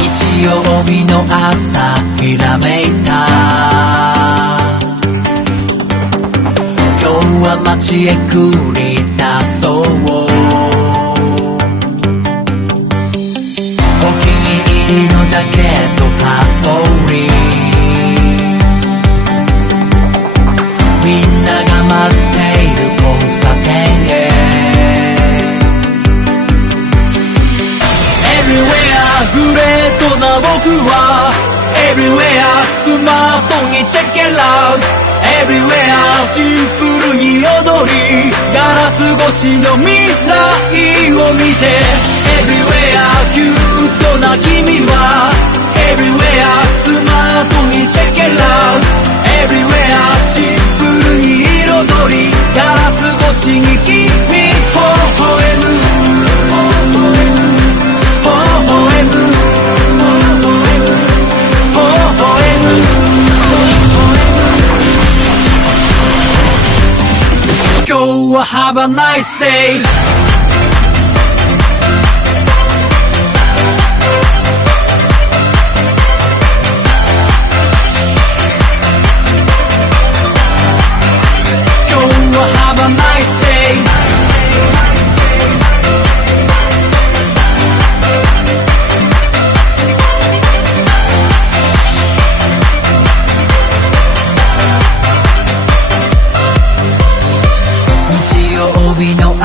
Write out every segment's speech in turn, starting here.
日曜日の朝ひらめいた、今日は街へ繰り出そう、お気に入りのジャケット羽織り、みんなが待っている交差点へ、 Everywhere グレートな僕は Everywhere スマートにチェックアウト、 Everywhere シンプルに踊り、ガラス越しの未来を見て Everywhere キュートな君は Everywhere スマートにチェックアウト、 Everywhere シンプルに彩り、ガラス越しに君微笑む、今日は Have a nice day。 今日は Have a nice day。 日曜日の青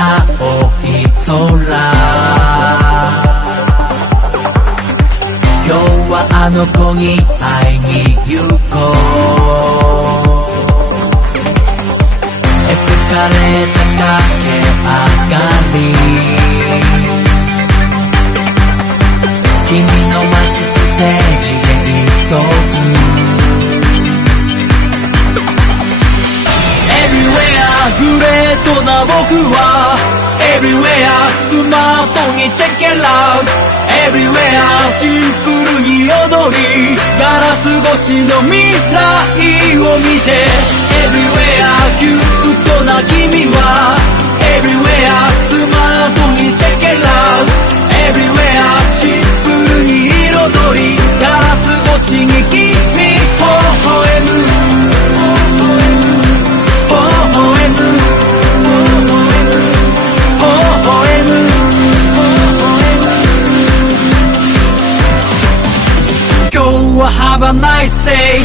い空、今日はあの子に会いに行こう、エスカレーター駆け上がり、君の待つステージへ急ぐ、 Everywhere グレートな僕は Everywhere スマートにチェックアウト、 Everywhere シンプルに踊り、ガラス越しの未来を見て Everywhere キュートな君は Everywhere スマートにチェックアウト、 Everywhere シンプルに彩り、ガラス越しに君微笑む、今日は Have a nice day。